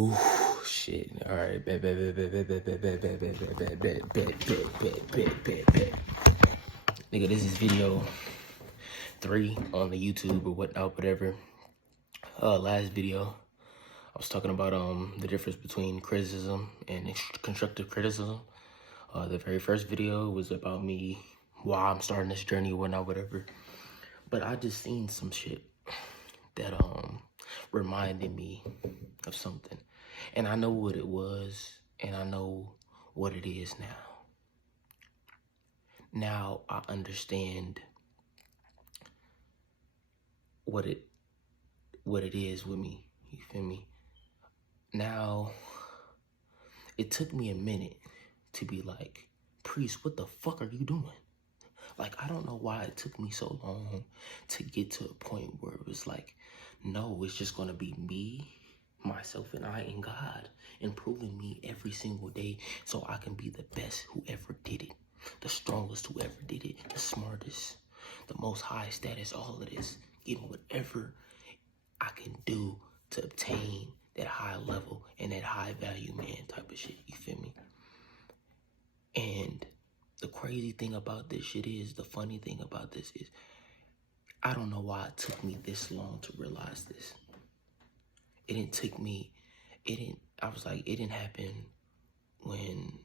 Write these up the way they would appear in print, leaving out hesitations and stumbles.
Ooh, shit. All right, bet. Nigga, this is video 3 on the YouTube or whatnot, whatever. Last video, I was talking about the difference between criticism and constructive criticism. The very first video was about me, why I'm starting this journey or whatnot, whatever. But I just seen some shit that reminded me of something. And I know what it was, and I know what it is now. Now I understand what it is with me. You feel me? Now, it took me a minute to be like, Priest, what the fuck are you doing? Like, I don't know why it took me so long to get to a point where it was like, no, it's just gonna be me, myself, and I, and God improving me every single day so I can be the best who ever did it, the strongest who ever did it, the smartest, the most high status, all of this, getting whatever I can do to obtain that high level and that high value man type of shit, you feel me? And the crazy thing about this shit is, the funny thing about this is, I don't know why it took me this long to realize this. It didn't happen when,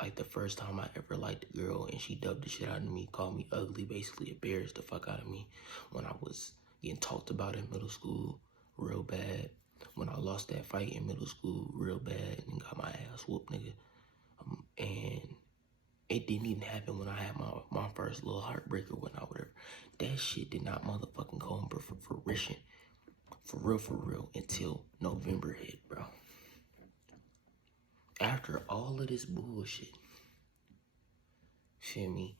like, the first time I ever liked a girl and she dubbed the shit out of me, called me ugly, basically embarrassed the fuck out of me when I was getting talked about in middle school real bad, when I lost that fight in middle school real bad and got my ass whooped, nigga. And it didn't even happen when I had my first little heartbreak or whatnot, whatever. That shit did not motherfucking go into fruition, for real, until November hit, bro. After all of this bullshit, feel me?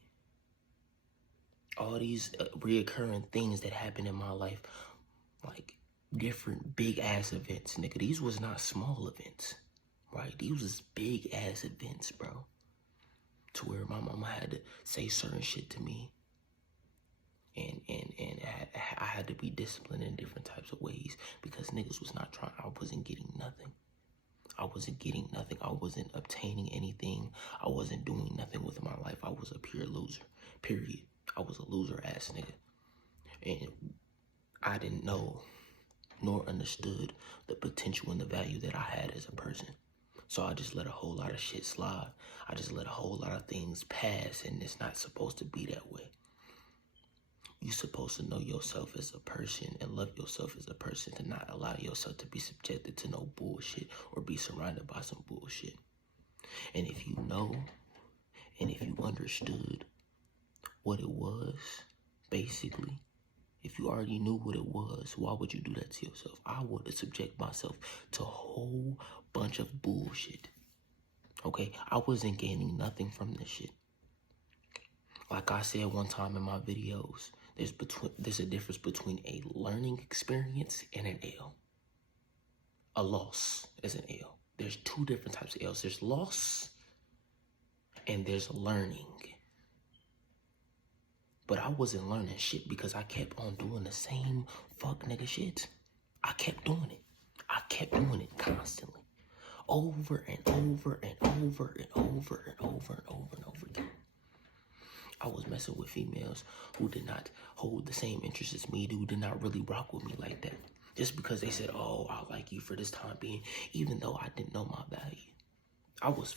All these reoccurring things that happen in my life, like different big ass events, nigga. These was not small events, right? These was big ass events, bro. To where my mama had to say certain shit to me. And I had to be disciplined in different types of ways because niggas was not trying. I wasn't getting nothing. I wasn't obtaining anything. I wasn't doing nothing with my life. I was a pure loser, period. I was a loser ass nigga. And I didn't know nor understood the potential and the value that I had as a person. So I just let a whole lot of shit slide. I just let a whole lot of things pass, and it's not supposed to be that way. You're supposed to know yourself as a person and love yourself as a person, to not allow yourself to be subjected to no bullshit or be surrounded by some bullshit. And if you know, and if you understood what it was, basically, if you already knew what it was, why would you do that to yourself? I would have subject myself to a whole bunch of bullshit. Okay, I wasn't gaining nothing from this shit. Like I said one time in my videos, there's a difference between a learning experience and an L. A loss is an L. There's two different types of L's. There's loss and there's learning. But I wasn't learning shit because I kept on doing the same fuck nigga shit. I kept doing it. I kept doing it constantly. Over and over and over and over and over and over and over again. I was messing with females who did not hold the same interest as me, who did not really rock with me like that. Just because they said, oh, I like you for this time being, even though I didn't know my value. I was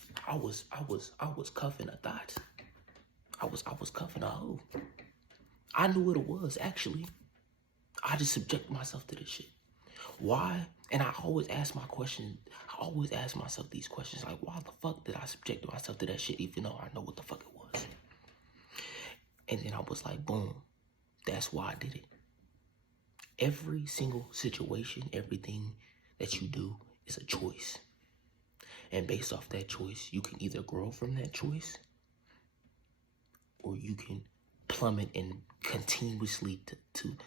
cuffing a thought. I was cuffing a hoe. I knew what it was, actually. I just subject myself to this shit. Why? And I always ask myself these questions, like, why the fuck did I subject myself to that shit even though I know what the fuck it was? And then I was like, boom, that's why I did it. Every single situation, everything that you do is a choice. And based off that choice, you can either grow from that choice or you can plummet and continuously to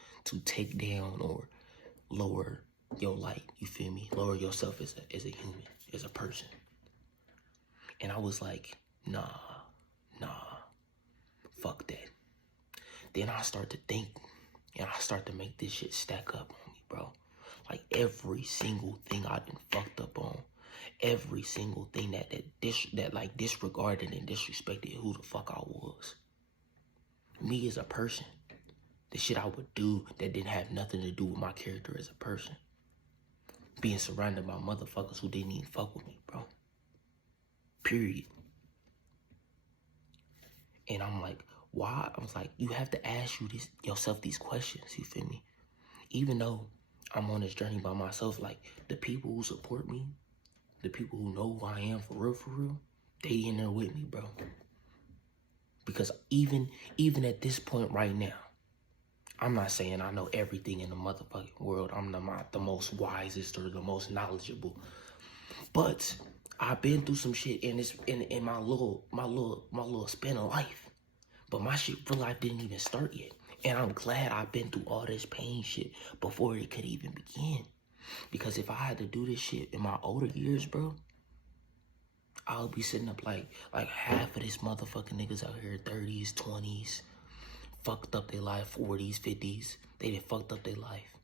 take down or lower your light, you feel me? Lower yourself as a human, as a person. And I was like, nah, fuck that. Then I start to think, and I start to make this shit stack up on me, bro. Like every single thing I done fucked up on. Every single thing that like disregarded and disrespected who the fuck I was. Me as a person. The shit I would do that didn't have nothing to do with my character as a person. Being surrounded by motherfuckers who didn't even fuck with me, bro. Period. And I'm like, why? I was like, you have to ask yourself these questions, you feel me? Even though I'm on this journey by myself, like the people who support me, the people who know who I am for real, they in there with me, bro. Because even at this point right now, I'm not saying I know everything in the motherfucking world. I'm not the most wisest or the most knowledgeable. But I've been through some shit in my little span of life. But my shit real life didn't even start yet. And I'm glad I've been through all this pain shit before it could even begin. Because if I had to do this shit in my older years, bro, I would be sitting up like half of this motherfucking niggas out here, 30s, 20s, fucked up their life, 40s, 50s. They done fucked up their life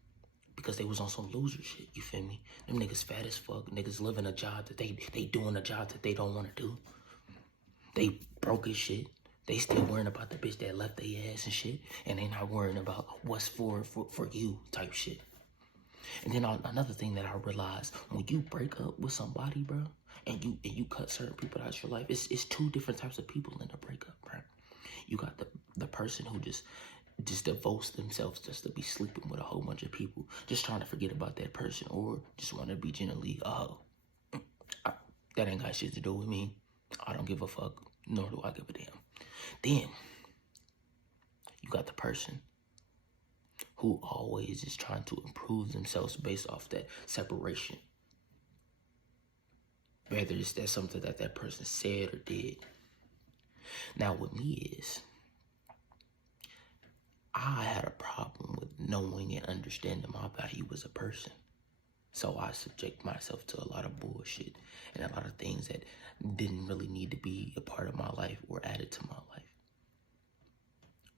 because they was on some loser shit, you feel me? Them niggas fat as fuck, niggas living a job that they doing a job that they don't want to do. They broke as shit. They still worrying about the bitch that left their ass and shit, and they not worrying about what's for you type shit. And then another thing that I realized, when you break up with somebody, bro, and you cut certain people out of your life, it's two different types of people in the breakup, bro. You got the person who just devotes themselves just to be sleeping with a whole bunch of people, just trying to forget about that person, or just want to be generally, that ain't got shit to do with me. I don't give a fuck, nor do I give a damn. Then you got the person who always is trying to improve themselves based off that separation. Whether it's that something that person said or did. Now with me is, I had a problem with knowing and understanding my value as a person. So I subject myself to a lot of bullshit and a lot of things that didn't really need to be a part of my life or added to my life.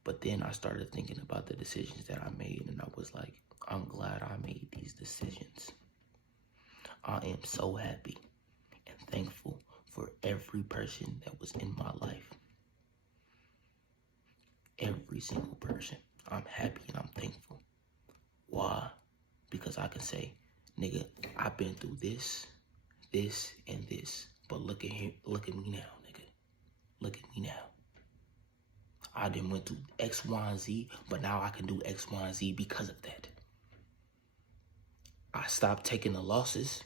But then I started thinking about the decisions that I made, and I was like, I'm glad I made these decisions. I am so happy and thankful for every person that was in my life. Every single person. I'm happy and I'm thankful. Why? Because I can say, nigga, I've been through this, and this. But look at me now, nigga. Look at me now. I done went through X, Y, and Z, but now I can do X, Y, and Z because of that. I stopped taking the losses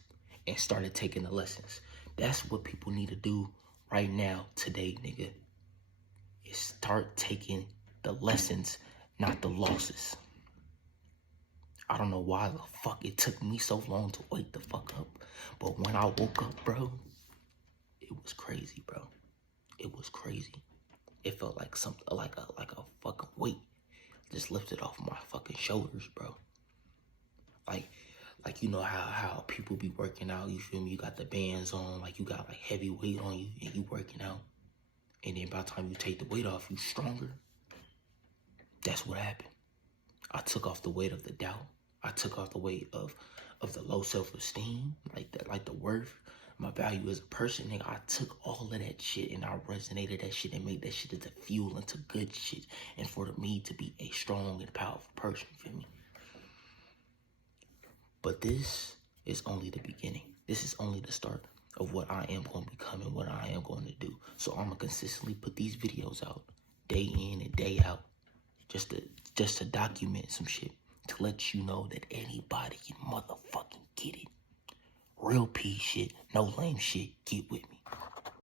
and started taking the lessons. That's what people need to do right now, today, nigga. Is start taking the lessons, not the losses. I don't know why the fuck it took me so long to wake the fuck up. But when I woke up, bro, it was crazy, bro. It was crazy. It felt like something, like a fucking weight just lifted off my fucking shoulders, bro. Like you know how people be working out, you feel me? You got the bands on, like you got like heavy weight on you and you working out. And then by the time you take the weight off, you stronger. That's what happened. I took off the weight of the doubt. I took off the weight of the low self-esteem, like the worth, my value as a person. Nigga, I took all of that shit and I resonated that shit and made that shit into fuel, into good shit, and for me to be a strong and powerful person, feel me? But this is only the beginning. This is only the start of what I am going to become and what I am going to do. So I'm going to consistently put these videos out day in and day out just to document some shit, to let you know that anybody can motherfucking get it. Real P shit, no lame shit, get with me.